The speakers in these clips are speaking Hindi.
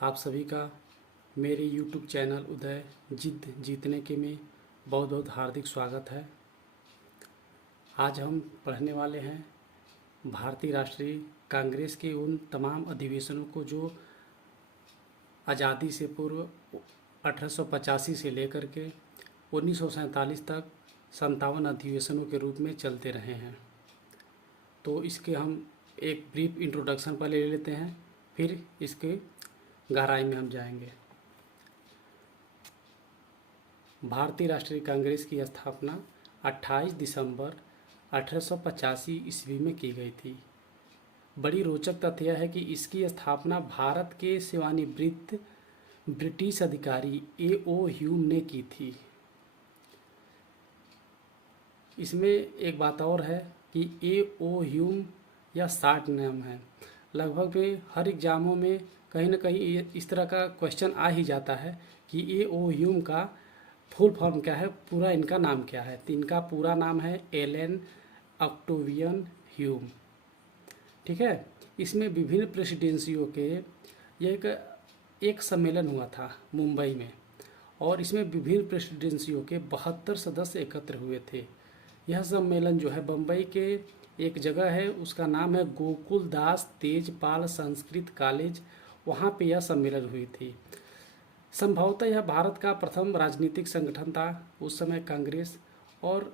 आप सभी का मेरे YouTube चैनल उदय जिद जीतने के में बहुत बहुत हार्दिक स्वागत है। आज हम पढ़ने वाले हैं भारतीय राष्ट्रीय कांग्रेस के उन तमाम अधिवेशनों को जो आज़ादी से पूर्व 1885 से लेकर के 1947 तक 57 अधिवेशनों के रूप में चलते रहे हैं। तो इसके हम एक ब्रीफ इंट्रोडक्शन पहले ले लेते हैं, फिर इसके गहराई में हम जाएंगे। भारतीय राष्ट्रीय कांग्रेस की स्थापना 28 दिसंबर 1885 ईस्वी में की गई थी। बड़ी रोचक तथ्य यह है कि इसकी स्थापना भारत के सेवानिवृत्त ब्रिटिश अधिकारी A.O. ह्यूम ने की थी। इसमें एक बात और है कि A.O. ह्यूम यह शॉर्ट नाम है। लगभग में हर एग्जामों में कहीं ना कहीं इस तरह का क्वेश्चन आ ही जाता है कि A.O. ह्यूम का फुल फॉर्म क्या है, पूरा इनका नाम क्या है। तो इनका पूरा नाम है एलन ऑक्टेवियन ह्यूम। ठीक है। इसमें विभिन्न प्रेसिडेंसियों के यह एक सम्मेलन हुआ था मुंबई में, और इसमें विभिन्न प्रेसिडेंसियों के 72 सदस्य एकत्र हुए थे। यह सम्मेलन जो है बम्बई के एक जगह है, उसका नाम है गोकुल दास तेजपाल संस्कृत कॉलेज, वहाँ पे यह सम्मेलन हुई थी। संभवतः यह भारत का प्रथम राजनीतिक संगठन था उस समय कांग्रेस, और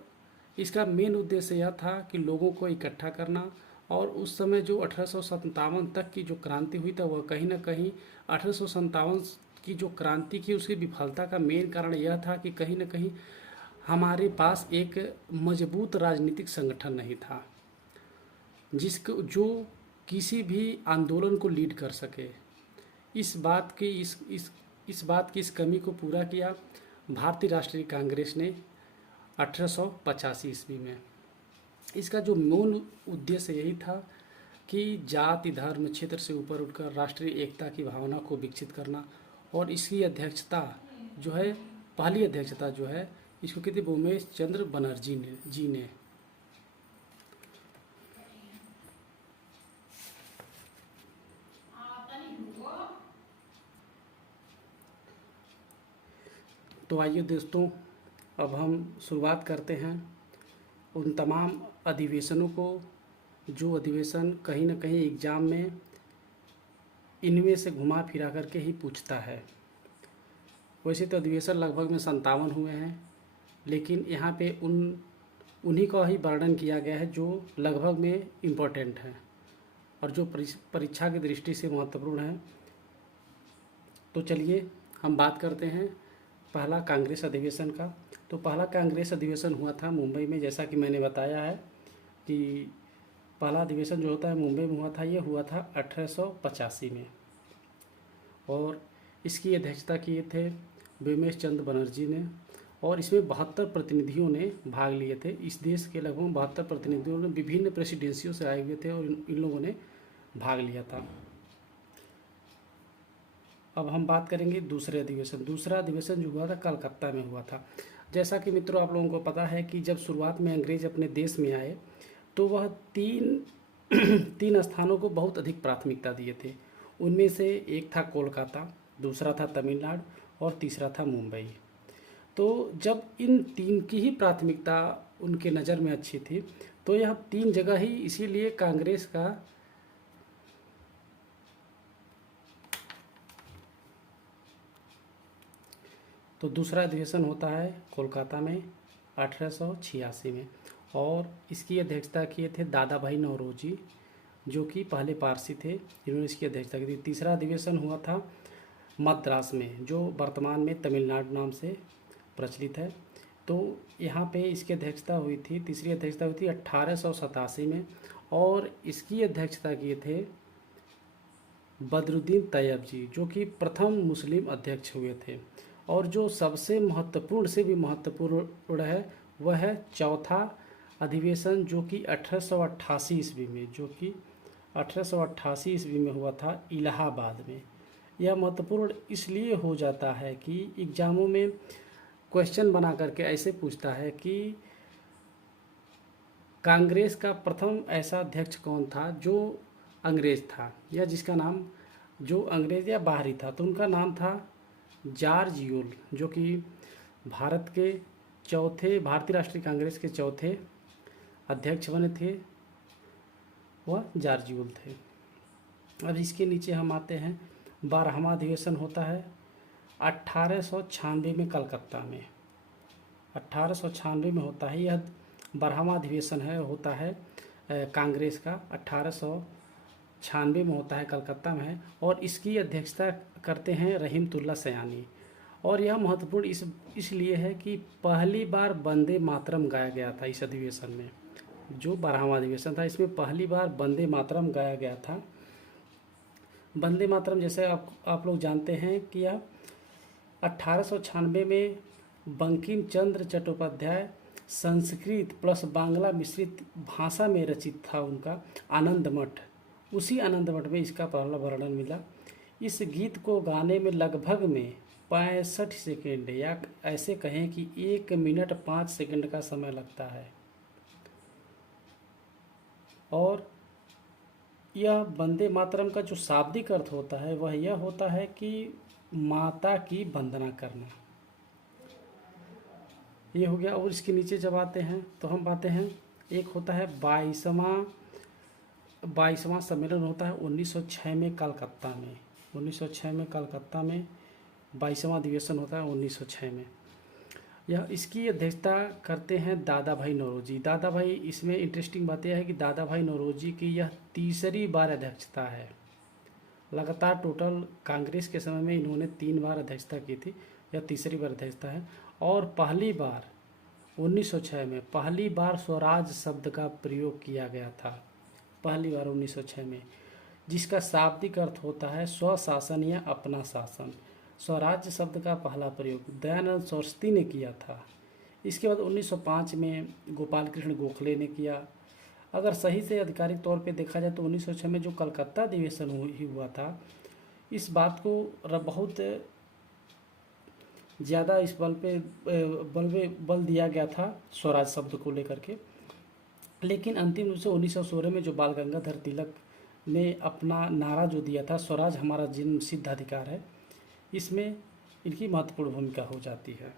इसका मेन उद्देश्य यह था कि लोगों को इकट्ठा करना। और उस समय जो 1857 तक की जो क्रांति हुई था, वह कहीं ना कहीं 1857 की जो क्रांति की उसकी विफलता का मेन कारण यह था कि कहीं ना कहीं हमारे पास एक मजबूत राजनीतिक संगठन नहीं था जिसको जो किसी भी आंदोलन को लीड कर सके। इस बात की इस कमी को पूरा किया भारतीय राष्ट्रीय कांग्रेस ने 1885 ईस्वी में। इसका जो मूल उद्देश्य यही था कि जाति धर्म क्षेत्र से ऊपर उठकर राष्ट्रीय एकता की भावना को विकसित करना। और इसकी अध्यक्षता जो है, पहली अध्यक्षता जो है, इसको कहते उमेश चंद्र बनर्जी ने। तो आइए दोस्तों, अब हम शुरुआत करते हैं उन तमाम अधिवेशनों को जो अधिवेशन कहीं ना कहीं एग्ज़ाम में इनमें से घुमा फिरा करके ही पूछता है। वैसे तो अधिवेशन लगभग में 57 हुए हैं, लेकिन यहाँ पे उन्हीं का ही वर्णन किया गया है जो लगभग में इम्पोर्टेंट है और जो परीक्षा की दृष्टि से महत्वपूर्ण है। तो चलिए हम बात करते हैं पहला कांग्रेस अधिवेशन का। तो पहला कांग्रेस अधिवेशन हुआ था मुंबई में, जैसा कि मैंने बताया है कि पहला अधिवेशन जो होता है मुंबई में हुआ था। ये हुआ था 1885 में, और इसकी अध्यक्षता किए थे बिमलेश चंद्र बनर्जी ने। और इसमें 72 प्रतिनिधियों ने भाग लिए थे। इस देश के लगभग 72 प्रतिनिधियों ने विभिन्न प्रेसिडेंसियों से आए हुए थे, और इन लोगों ने भाग लिया था। अब हम बात करेंगे दूसरे अधिवेशन। दूसरा अधिवेशन जो हुआ था कलकत्ता में हुआ था। जैसा कि मित्रों आप लोगों को पता है कि जब शुरुआत में अंग्रेज अपने देश में आए तो वह तीन स्थानों को बहुत अधिक प्राथमिकता दिए थे। उनमें से एक था कोलकाता, दूसरा था तमिलनाडु, और तीसरा था मुंबई। तो जब इन तीन की ही प्राथमिकता उनके नज़र में अच्छी थी, तो यह तीन जगह ही इसीलिए कांग्रेस का तो दूसरा अधिवेशन होता है कोलकाता में 1886 में, और इसकी अध्यक्षता किए थे दादा भाई नौरोजी, जो कि पहले पारसी थे, जिन्होंने इसकी अध्यक्षता की थी। तीसरा अधिवेशन हुआ था मद्रास में, जो वर्तमान में तमिलनाडु नाम से प्रचलित है। तो यहाँ पे इसकी अध्यक्षता हुई थी, तीसरी अध्यक्षता हुई थी 1887 में, और इसकी अध्यक्षता किए थे बदरुद्दीन तैयब जी, जो कि प्रथम मुस्लिम अध्यक्ष हुए थे। और जो सबसे महत्वपूर्ण से भी महत्वपूर्ण है वह है चौथा अधिवेशन, जो कि 1888 ईस्वी में हुआ था इलाहाबाद में। यह महत्वपूर्ण इसलिए हो जाता है कि एग्जामों में क्वेश्चन बना करके ऐसे पूछता है कि कांग्रेस का प्रथम ऐसा अध्यक्ष कौन था जो अंग्रेज था, या जिसका नाम जो अंग्रेज या बाहरी था, तो उनका नाम था जॉर्ज यूल, जो कि भारतीय राष्ट्रीय कांग्रेस के चौथे अध्यक्ष बने थे, वह जॉर्ज यूल थे। अब इसके नीचे हम आते हैं, 12वां अधिवेशन होता है 1896 में कलकत्ता में। 1896 में होता है यह 12वां अधिवेशन होता है कांग्रेस का। 1896 में होता है, कलकत्ता में है, और इसकी अध्यक्षता करते हैं रहीमतुल्लाह सयानी। और यह महत्वपूर्ण इसलिए है कि पहली बार वंदे मातरम गाया गया था इस अधिवेशन में। जो 12वां अधिवेशन था, इसमें पहली बार वंदे मातरम गाया गया था। वंदे मातरम जैसे आप लोग जानते हैं कि यह 1896 में बंकिम चंद्र चट्टोपाध्याय संस्कृत प्लस बांग्ला मिश्रित भाषा में रचित था उनका आनंद मठ। उसी आनंद मठ में इसका पहला वर्णन मिला। इस गीत को गाने में लगभग में 65 सेकेंड या ऐसे कहें कि 1 मिनट 5 सेकेंड का समय लगता है। और यह वंदे मातरम का जो शाब्दिक अर्थ होता है वह यह होता है कि माता की वंदना करना। ये हो गया। और इसके नीचे जब आते हैं तो हम पाते हैं एक होता है 22वां सम्मेलन होता है 1906 में कलकत्ता में। 1906 में कलकत्ता में 22वां अधिवेशन होता है 1906 में। यह इसकी अध्यक्षता करते हैं दादा भाई नौरोजी। दादा भाई, इसमें इंटरेस्टिंग बात यह है कि दादा भाई नौरोजी की यह तीसरी बार अध्यक्षता है। लगातार टोटल कांग्रेस के समय में इन्होंने 3 बार अध्यक्षता की थी, यह तीसरी बार अध्यक्षता है। और पहली बार 1906 में पहली बार स्वराज शब्द का प्रयोग किया गया था, पहली बार 1906 में, जिसका शाब्दिक अर्थ होता है स्वशासन या अपना शासन। स्वराज्य शब्द का पहला प्रयोग दयानंद सरस्वती ने किया था। इसके बाद 1905 में गोपाल कृष्ण गोखले ने किया। अगर सही से आधिकारिक तौर पे देखा जाए तो 1906 में जो कलकत्ता अधिवेशन हुआ था, इस बात को बहुत ज़्यादा इस बल दिया गया था स्वराज शब्द को लेकर के। लेकिन अंतिम रूप से 1916 में जो बाल गंगाधर तिलक ने अपना नारा जो दिया था, स्वराज हमारा जन्म सिद्ध अधिकार है, इसमें इनकी महत्वपूर्ण भूमिका हो जाती है।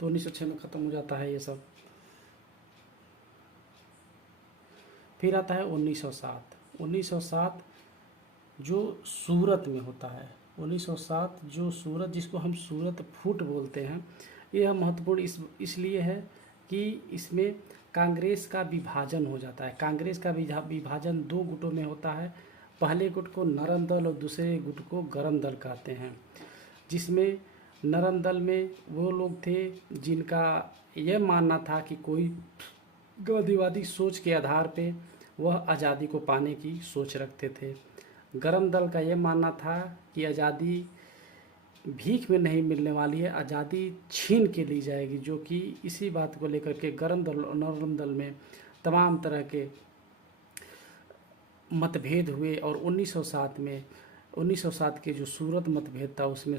तो 1906 में ख़त्म हो जाता है ये सब। फिर आता है 1907। 1907 जो सूरत में होता है, 1907 जो सूरत, जिसको हम सूरत फूट बोलते हैं, यह महत्वपूर्ण इसलिए है कि इसमें कांग्रेस का विभाजन हो जाता है। कांग्रेस का विभाजन 2 गुटों में होता है। पहले गुट को नरम दल और दूसरे गुट को गरम दल कहते हैं। जिसमें नरम दल में वो लोग थे जिनका यह मानना था कि कोई गांधीवादी सोच के आधार पे वह आज़ादी को पाने की सोच रखते थे। गरम दल का यह मानना था कि आज़ादी भीख में नहीं मिलने वाली है, आज़ादी छीन के ली जाएगी, जो कि इसी बात को लेकर के गरम दल और नरम दल में तमाम तरह के मतभेद हुए। और 1907 के जो सूरत मतभेद था उसमें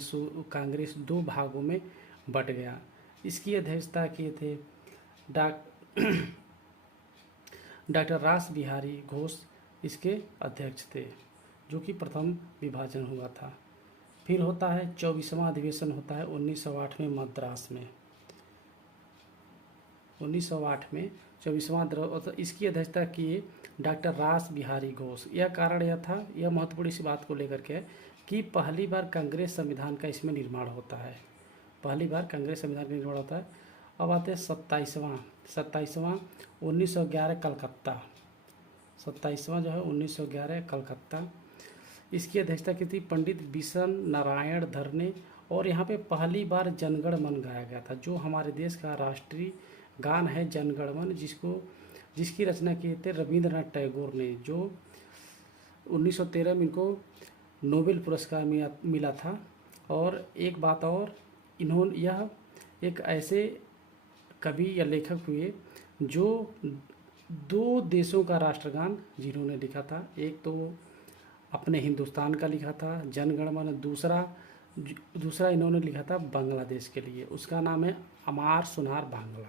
कांग्रेस 2 भागों में बट गया। इसकी अध्यक्षता किए थे डॉक्टर रास बिहारी घोष, इसके अध्यक्ष थे, जो कि प्रथम विभाजन हुआ था। फिर होता है 24वां अधिवेशन होता है 1908 में मद्रास में। 1908 में 24वां, इसकी अध्यक्षता किए डॉक्टर रास बिहारी घोष। यह कारण यह था, यह महत्वपूर्ण इस बात को लेकर के कि पहली बार कांग्रेस संविधान का इसमें निर्माण होता है, पहली बार कांग्रेस संविधान का निर्माण होता है। अब आते हैं 27वां 1911 कलकत्ता। 27वां जो है 1911 कलकत्ता। इसकी अध्यक्षता की थी पंडित बिशन नारायण धर ने। और यहाँ पे पहली बार जनगण मन गाया गया था, जो हमारे देश का राष्ट्रीय गान है जनगण मन, जिसकी रचना किए थे रविंद्रनाथ टैगोर ने, जो 1913 में इनको नोबेल पुरस्कार मिला था। और एक बात और, यह एक ऐसे कवि या लेखक हुए जो 2 देशों का राष्ट्रगान जिन्होंने लिखा था। एक तो अपने हिंदुस्तान का लिखा था जनगण मन, दूसरा इन्होंने लिखा था बांग्लादेश के लिए, उसका नाम है अमार सुनार बांग्ला।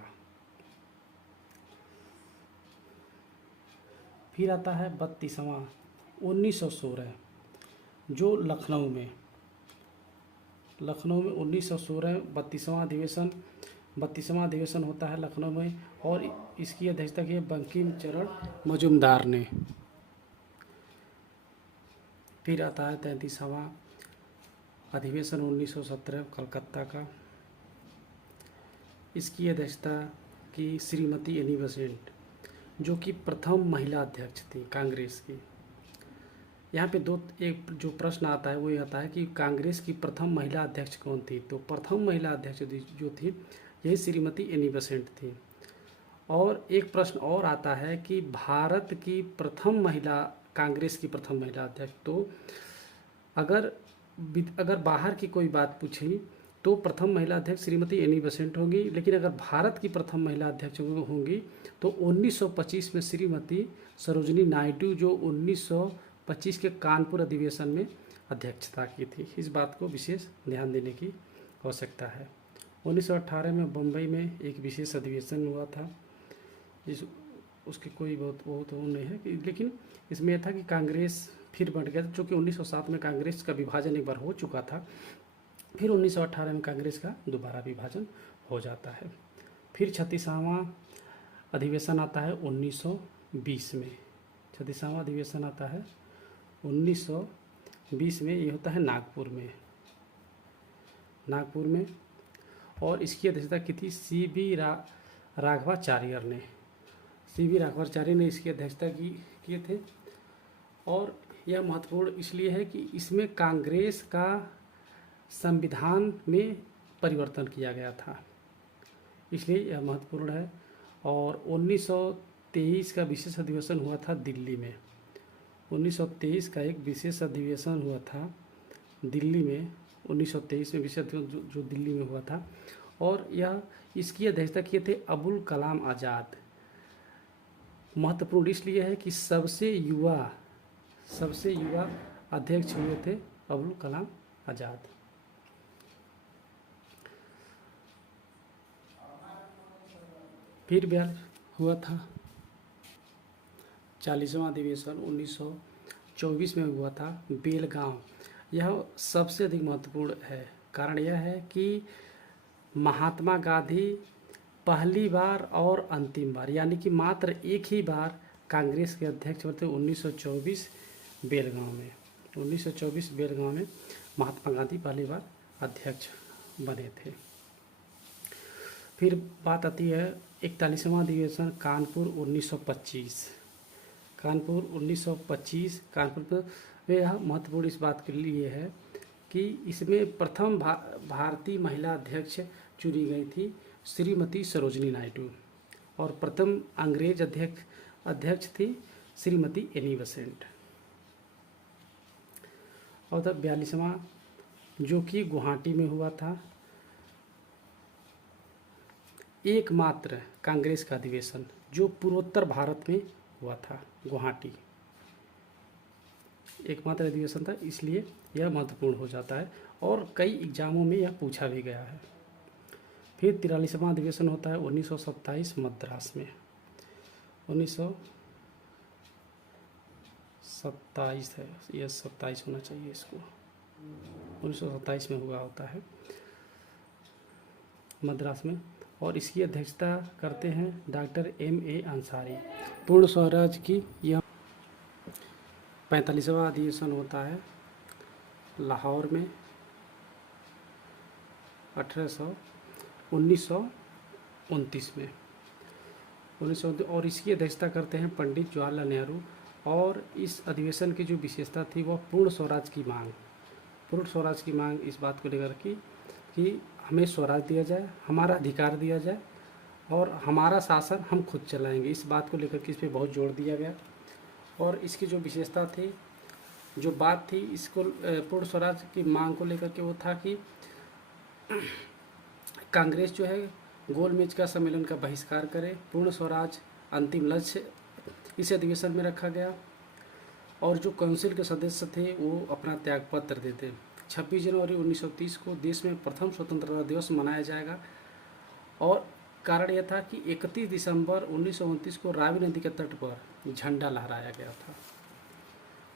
फिर आता है 32वां 1916 जो लखनऊ में 1916 32वां अधिवेशन होता है लखनऊ में, और इसकी अध्यक्षता की है बंकिम चरण मजुमदार ने। फिर आता है 33वां अधिवेशन 1917 कलकत्ता का, इसकी अध्यक्षता की श्रीमती एनी बेसेंट, जो कि प्रथम महिला अध्यक्ष थी कांग्रेस की। यहाँ पे एक जो प्रश्न आता है वो ये आता है कि कांग्रेस की प्रथम महिला अध्यक्ष कौन थी। तो प्रथम महिला अध्यक्ष जो थी यही श्रीमती एनी बेसेंट थी। और एक प्रश्न और आता है कि भारत की प्रथम महिला, कांग्रेस की प्रथम महिला अध्यक्ष, तो अगर बाहर की कोई बात पूछी तो प्रथम महिला अध्यक्ष श्रीमती एनी बेसेंट होंगी, लेकिन अगर भारत की प्रथम महिला अध्यक्ष होंगी तो 1925 में श्रीमती सरोजिनी नायडू, जो 1925 के कानपुर अधिवेशन में अध्यक्षता की थी। इस बात को विशेष ध्यान देने की आवश्यकता है। 1918 में बम्बई में एक विशेष अधिवेशन हुआ था, उसकी कोई बहुत वो नहीं है, लेकिन इसमें यह था कि कांग्रेस फिर बंट गया, चूँकि 1907 में कांग्रेस का विभाजन एक बार हो चुका था, फिर 1918 में कांग्रेस का दोबारा विभाजन हो जाता है। फिर 36वां अधिवेशन आता है 1920 में। 36वां अधिवेशन आता है 1920 में, ये होता है नागपुर में, और इसकी अध्यक्षता की थी सी.बी. राघवाचार्य ने इसकी अध्यक्षता किए थे। और यह महत्वपूर्ण इसलिए है कि इसमें कांग्रेस का संविधान में परिवर्तन किया गया था, इसलिए यह महत्वपूर्ण है। और 1923 का विशेष अधिवेशन हुआ था दिल्ली में। 1923 का एक विशेष अधिवेशन हुआ था दिल्ली में, 1923 में विशेष जो दिल्ली में हुआ था, और इसकी अध्यक्षता किए थे अबुल कलाम आज़ाद। महत्वपूर्ण इसलिए है कि सबसे युवा अध्यक्ष हुए थे अबुल कलाम आज़ाद। फिर हुआ था 40वां अधिवेशन 1924 में हुआ था बेलगांव। यह सबसे अधिक महत्वपूर्ण है। कारण यह है कि महात्मा गांधी पहली बार और अंतिम बार, यानी कि मात्र एक ही बार कांग्रेस के अध्यक्ष बने थे 1924 बेलगांव में। 1924 बेलगांव में महात्मा गांधी पहली बार अध्यक्ष बने थे। फिर बात आती है 41वां अधिवेशन कानपुर 1925। कानपुर में यह महत्वपूर्ण इस बात के लिए है कि इसमें प्रथम भारतीय महिला अध्यक्ष चुनी गई थी श्रीमती सरोजिनी नायडू, और प्रथम अंग्रेज अध्यक्ष थी श्रीमती एनी बेसेंट। और 42वां जो कि गुवाहाटी में हुआ था, एकमात्र कांग्रेस का अधिवेशन जो पूर्वोत्तर भारत में हुआ था, गुवाहाटी एकमात्र अधिवेशन था, इसलिए यह महत्वपूर्ण हो जाता है और कई एग्जामों में यह पूछा भी गया है। फिर 43वां अधिवेशन होता है 1927 मद्रास में। 1927 है, यह 27 होना चाहिए इसको, 1927 में हुआ होता है मद्रास में, और इसकी अध्यक्षता करते हैं डॉक्टर M.A. अंसारी। पूर्ण स्वराज की यह 45वां अधिवेशन होता है लाहौर में 1929 में, और इसकी अध्यक्षता करते हैं पंडित जवाहरलाल नेहरू। और इस अधिवेशन की जो विशेषता थी वह पूर्ण स्वराज की मांग इस बात को लेकर कि हमें स्वराज दिया जाए, हमारा अधिकार दिया जाए और हमारा शासन हम खुद चलाएंगे, इस बात को लेकर के इस पर बहुत जोर दिया गया। और इसकी जो विशेषता थी, जो बात थी इसको पूर्ण स्वराज की मांग को लेकर के, वो था कि कांग्रेस जो है गोलमेज का सम्मेलन का बहिष्कार करे, पूर्ण स्वराज अंतिम लक्ष्य इस अधिवेशन में रखा गया, और जो काउंसिल के सदस्य थे वो अपना त्यागपत्र देते। 26 जनवरी 1930 को देश में प्रथम स्वतंत्रता दिवस मनाया जाएगा, और कारण यह था कि 31 दिसंबर 1929 को रावी नदी के तट पर झंडा लहराया गया था।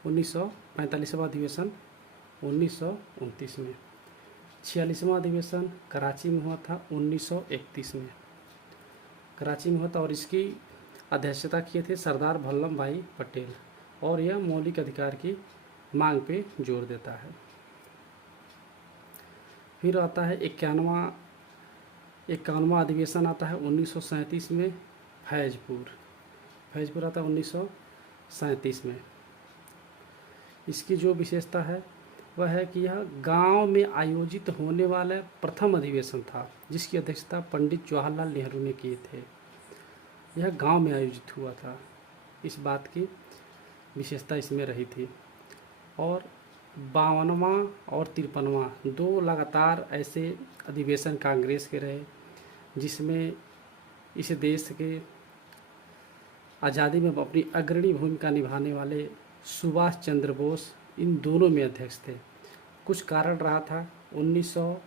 1945वां अधिवेशन 1929 में। 46वां अधिवेशन कराची में हुआ था 1931 में, कराची में हुआ था, और इसकी अध्यक्षता किए थे सरदार वल्लभ भाई पटेल, और यह मौलिक अधिकार की मांग पे जोर देता है। फिर आता है 51वां अधिवेशन आता है 1937 में, फैजपुर आता है 1937 में। इसकी जो विशेषता है वह है कि यह गांव में आयोजित होने वाला प्रथम अधिवेशन था, जिसकी अध्यक्षता पंडित जवाहरलाल नेहरू ने किए थे। यह गांव में आयोजित हुआ था, इस बात की विशेषता इसमें रही थी। और 52वां और 53वां 2 लगातार ऐसे अधिवेशन कांग्रेस के रहे, जिसमें इस देश के आज़ादी में अपनी अग्रणी भूमिका निभाने वाले सुभाष चंद्र बोस इन दोनों में अध्यक्ष थे। कुछ कारण रहा था। 1900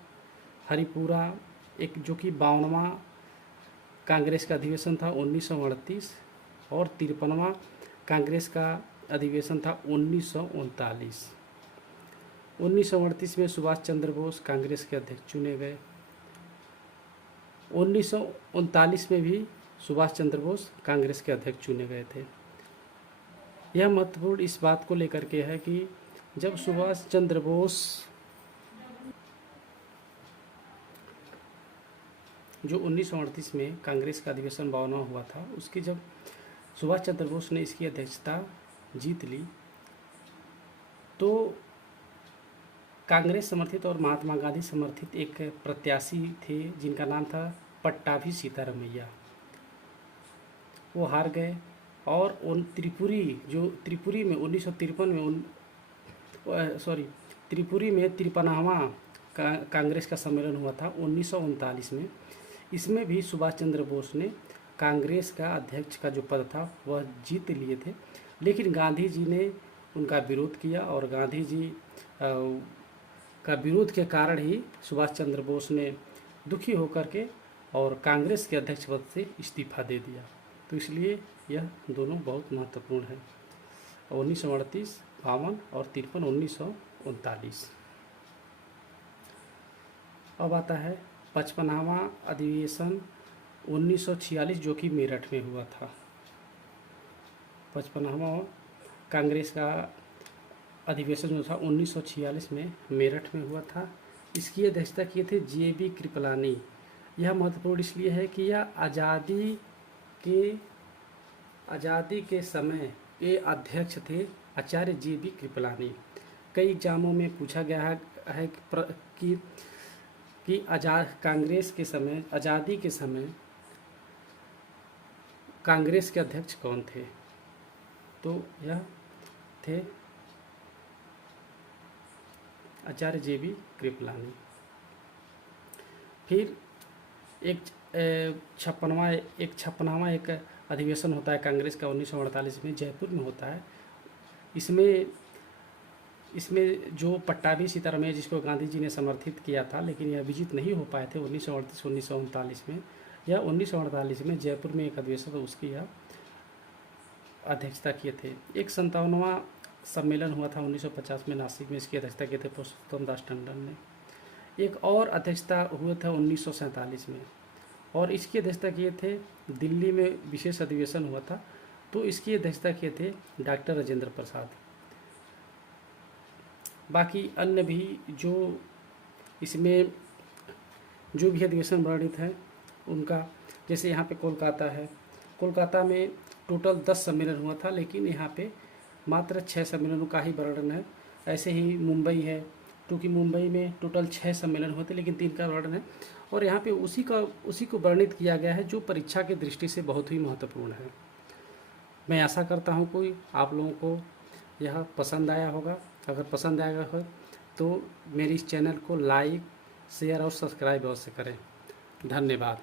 हरिपुरा एक जो कि 52वां कांग्रेस का अधिवेशन था 1938, और 53वां कांग्रेस का अधिवेशन था 1939। 1938 में सुभाष चंद्र बोस कांग्रेस के अध्यक्ष चुने गए। 1939 में भी सुभाष चंद्र बोस कांग्रेस के अध्यक्ष चुने गए थे। यह महत्वपूर्ण इस बात को लेकर के है कि जब सुभाष चंद्र बोस जो 1938 में कांग्रेस का अधिवेशन 52वां हुआ था, उसकी जब सुभाष चंद्र बोस ने इसकी अध्यक्षता जीत ली, तो कांग्रेस समर्थित और महात्मा गांधी समर्थित एक प्रत्याशी थे जिनका नाम था पट्टाभी सीतारमैया, वो हार गए। और उन त्रिपुरी में 1953 में त्रिपुरी में 53वां कांग्रेस का सम्मेलन हुआ था 1939 में। इसमें भी सुभाष चंद्र बोस ने कांग्रेस का अध्यक्ष का जो पद था वह जीत लिए थे, लेकिन गांधी जी ने उनका विरोध किया, और गांधी जी का विरोध के कारण ही सुभाष चंद्र बोस ने दुखी होकर के और कांग्रेस के अध्यक्ष पद से इस्तीफा दे दिया। तो इसलिए यह दोनों बहुत महत्वपूर्ण है। 1938, 52 और 53, 1939। अब आता है 55वां अधिवेशन 1946 जो कि मेरठ में हुआ था। 55वां कांग्रेस का अधिवेशन जो था 1946 में मेरठ में हुआ था। इसकी अध्यक्षता किए थे JB कृपलानी। यह महत्वपूर्ण इसलिए है कि यह आज़ादी के समय ये अध्यक्ष थे आचार्य JB कृपलानी। कई एग्जामों में पूछा गया है कि कांग्रेस के समय, आज़ादी के समय कांग्रेस के अध्यक्ष कौन थे, तो यह थे आचार्य JB कृपलानी। फिर एक 56वां एक अधिवेशन होता है कांग्रेस का 1948 में, जयपुर में होता है। इसमें जो पट्टाभी सीतारमैया जिसको गांधी जी ने समर्थित किया था, लेकिन यह विजित नहीं हो पाए थे 1938-1939 में। यह 1948 में जयपुर में एक अधिवेशन था, उसकी यह अध्यक्षता किए थे। एक 57वां सम्मेलन हुआ था 1950 में नासिक में, इसकी अध्यक्षता किए थे पुरुषोत्तम दास टंडन ने। एक और अध्यक्षता हुआ था 1947 में, और इसकी अध्यक्षता किए थे, दिल्ली में विशेष अधिवेशन हुआ था, तो इसकी अध्यक्षता किए थे डॉक्टर राजेंद्र प्रसाद। बाकी अन्य भी जो इसमें जो भी अधिवेशन वर्णित है उनका, जैसे यहाँ पे कोलकाता है, कोलकाता में टोटल 10 सम्मेलन हुआ था, लेकिन यहाँ पे मात्र 6 सम्मेलनों का ही वर्णन है। ऐसे ही मुंबई है, क्योंकि मुंबई में टोटल 6 सम्मेलन होते लेकिन 3 का वर्णन है, और यहाँ पे उसी को वर्णित किया गया है जो परीक्षा की दृष्टि से बहुत ही महत्वपूर्ण है। मैं आशा करता हूँ कोई आप लोगों को यह पसंद आया होगा। अगर पसंद आया हो तो मेरी इस चैनल को लाइक, शेयर और सब्सक्राइब अवश्य करें। धन्यवाद।